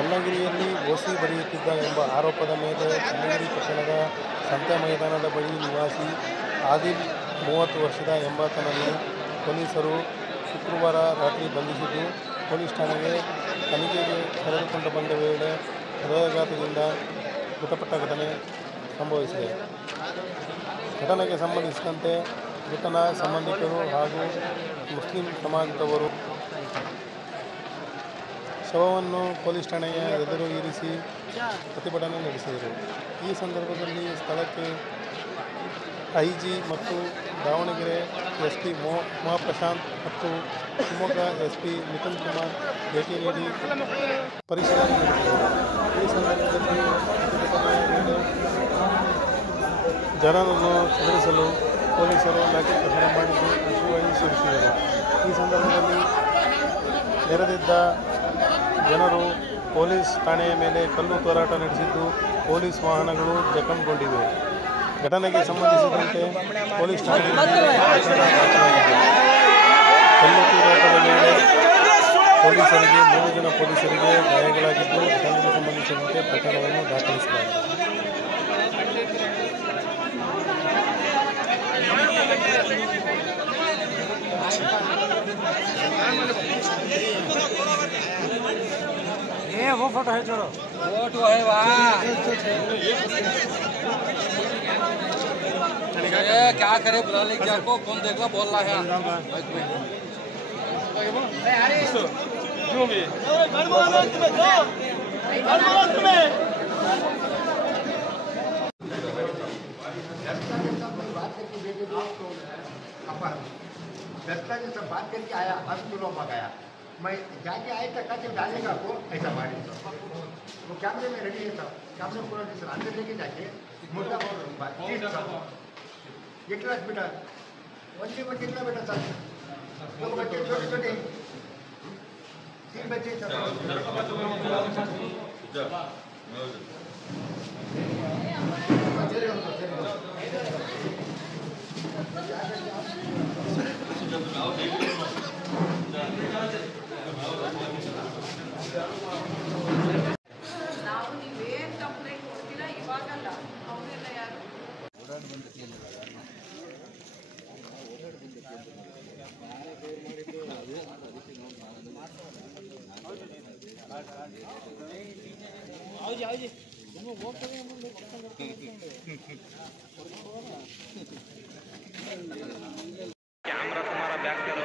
ಚನ್ನಗಿರಿಯಲ್ಲಿ ಓಸಿ ಬರೆಯುತ್ತಿದ್ದ ಎಂಬ ಆರೋಪದ ಮೇಲೆ ಚನ್ನಗಿರಿ ಪಟ್ಟಣದ ಸಂತೆ ಮೈದಾನದ ಬಳಿ ನಿವಾಸಿ ಆದಿಲ್ 30 ವರ್ಷದ ಎಂಬಾತನನ್ನು ಪೊಲೀಸರು ಶುಕ್ರವಾರ ರಾತ್ರಿ ಬಂಧಿಸಿದ್ದು, ಪೊಲೀಸ್ ಠಾಣೆಗೆ ತನಿಖೆಗೆ ಕರೆದುಕೊಂಡು ಬಂದ ವೇಳೆ ಹೃದಯಾಘಾತದಿಂದ ಮೃತಪಟ್ಟ ಘಟನೆ ಸಂಭವಿಸಿದೆ. ಘಟನೆಗೆ ಸಂಬಂಧಿಸಿದಂತೆ ಮೃತನ ಸಂಬಂಧಿಕರು ಹಾಗೂ ಮುಸ್ಲಿಂ ಸಮಾಜದವರು ಶವವನ್ನು ಪೊಲೀಸ್ ಠಾಣೆಯ ಎದುರು ಇರಿಸಿ ಪ್ರತಿಭಟನೆ ನಡೆಸಿದರು. ಈ ಸಂದರ್ಭದಲ್ಲಿ ಸ್ಥಳಕ್ಕೆ ಐಜಿ ಮತ್ತು ದಾವಣಗೆರೆ ಎಸ್ಪಿ ಮಹಾಪ್ರಶಾಂತ್ ಮತ್ತು ಶಿವಮೊಗ್ಗ ಎಸ್ಪಿ ನಿತಿನ್ ಕುಮಾರ್ ಭೇಟಿ ನೀಡಿ ಪರಿಶೀಲನೆ ನಡೆಸಿದರು. ಈ ಸಂದರ್ಭದಲ್ಲಿ ಪ್ರತಿಭಟನೆ ಜನರನ್ನು ಚದುರಿಸಲು ಪೊಲೀಸರು ಲಾಠಿ ಪ್ರಹಾರ ಮಾಡಿದ್ದು ಅಶುವಾಯು ಸಿಡಿಸಿದರು. ಈ ಸಂದರ್ಭದಲ್ಲಿ ನೆರೆದಿದ್ದ ಜನರು ಪೊಲೀಸ್ ಠಾಣೆಯ ಮೇಲೆ ಕಲ್ಲು ತೂರಾಟ ನಡೆಸಿದ್ದು, ಪೊಲೀಸ್ ವಾಹನಗಳು ಜಖಂಗೊಂಡಿವೆ. ಘಟನೆಗೆ ಸಂಬಂಧಿಸಿದಂತೆ ಪೊಲೀಸ್ ಠಾಣೆಯಲ್ಲಿ ಕಲ್ಲು ತೂರಾಟದ ವೇಳೆ ಪೊಲೀಸರಿಗೆ 3 ಜನ ಪೊಲೀಸರಿಗೆ ಗಾಯಗಳಾಗಿದ್ದು, ಘಟನೆಗೆ ಸಂಬಂಧಿಸಿದಂತೆ ಪ್ರಕರಣವನ್ನು ದಾಖಲಿಸಲಾಗಿದೆ. वो फोटो है छोड़ो, फोटो है वहाँ। क्या करे बुला ले, क्या को कौन देख ला बोल रहा है। बात करके आया, हॉस्पिटलों में गया, मैं जाके आए तक जब डालेगा को ऐसा मारी वो कैमरे में रेडी है, सब कैमरे पूरा अंदर लेके जाके मुर्दा एक क्लास बेटा ओनली बच्चे कितना बेटा सर, 2 बच्चे छोटे छोटे, 3 बच्चे ನಾವು ನೀವೇನು ಕಂಪ್ಲೇಂಟ್ ಕೊಡ್ತೀರಾ ಇವಾಗಲ್ಲ, ಅವರೆಲ್ಲ ಯಾರು कैमरा तुम्हारा बैक करो।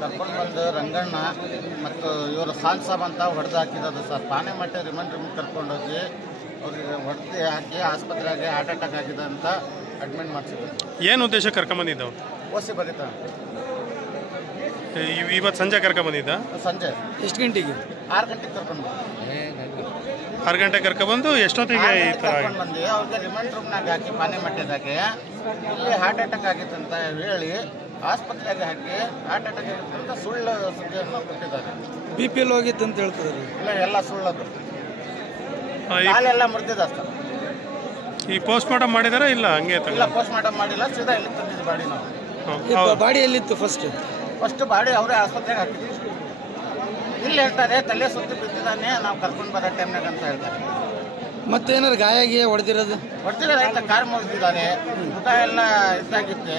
ಕರ್ಕೊಂಡು ಬಂದು ರಂಗಣ್ಣ ಮತ್ತು ಇವರು ಖಾನ್ ಸಾಬ್ ಅಂತ ಹೊಡೆದು ಹಾಕಿರೋದು ಸರ್. ಪಾನೆಮಟ್ಟೆ ರಿಮಂಡ್ ರೂಮ್ ಕರ್ಕೊಂಡೋಗಿ ಅವ್ರಿಗೆ ಹೊಡೆದು ಹಾಕಿ ಆಸ್ಪತ್ರೆಗೆ ಹಾರ್ಟ್ ಅಟ್ಯಾಕ್ ಆಗಿದೆ ಅಂತ ಅಡ್ಮಿಟ್ ಮಾಡಿಸಿದ್ರು. ಏನು ಉದ್ದೇಶ ಕರ್ಕೊಂಬಂದಿದ್ದವು? ಓಸಿ ಬರೀತಾ ಇವತ್ತು ಸಂಜೆ ಕರ್ಕೊಂಬಂದಿದ್ದ? ಸಂಜೆ ಎಷ್ಟು ಗಂಟೆಗೆ? 6 ಗಂಟೆಗೆ ಕರ್ಕೊಂಡು 6 ಗಂಟೆಗೆ ಕರ್ಕೊಂಡ್ಬಂದು ಎಷ್ಟೊತ್ತಿಗೆ ಈ ಥರ ಕರ್ಕೊಂಡು ಬಂದು ಅವ್ರಿಗೆ ರಿಮಂಡ್ ರೂಮ್ನಾಗ ಹಾಕಿ ಪಾನೆಮಟ್ಟೆದಾಗೆ ಇಲ್ಲಿ ಹಾರ್ಟ್ ಅಟ್ಯಾಕ್ ಆಗಿತ್ತು ಅಂತ ಹೇಳಿ ಆಸ್ಪತ್ರೆಗೆ ಹಾಕಿ ಹಾರ್ಟ್ ಅಟ್ಯಾಕ್ ಆಗಿತ್ತು ಅಂತ ಸುಳ್ಳು ಸುದ್ದಿಯನ್ನು ಕೊಟ್ಟಿದ್ದಾರೆ. BPL ಹೋಗಿತ್ತು ಅಂತ ಹೇಳ್ತಿದ್ದಾರೆ. ಇಲ್ಲ, ಎಲ್ಲ ಸುಳ್ಳದು. ಕಾಲೆಲ್ಲ ಮುರಿದಿದೆ ಸರ್. ಈ ಪೋಸ್ಟ್ ಮಾರ್ಟಮ್ ಮಾಡಿದಾರ? ಇಲ್ಲ, ಹಂಗೆ ಇಲ್ಲ, ಪೋಸ್ಟ್ ಮಾರ್ಟಮ್ ಮಾಡಿಲ್ಲ, ಸೀದಾ ಇಲ್ಲಿ ತಂದಿದ್ದು ಬಾಡಿ ನಾವು. ಬಾಡಿ ಎಲ್ಲಿತ್ತು? ಫಸ್ಟ್ ಬಾಡಿ ಅವರೇ ಆಸ್ಪತ್ರೆಗೆ ಹಾಕಿದ್ವಿ. ಇಲ್ಲಿ ಹೇಳ್ತಾರೆ ತಲೆ ಸುತ್ತು ಬಿದ್ದಿದ್ದಾನೆ, ನಾವು ಕರ್ಕೊಂಡು ಬರೋ ಟೈಮ್ನಾಗ ಅಂತ ಹೇಳ್ತಾರೆ. ಮತ್ತೇನಾರು ಗಾಯ ಹೊಡೆದಿರೋದು? ಹೊಡೆದಿದ್ದಾರೆ, ಕಾರ್ ಮುಗಿದಿದ್ದಾರೆ, ಮುಖ ಎಲ್ಲ ಇದಾಗಿತ್ತೆ.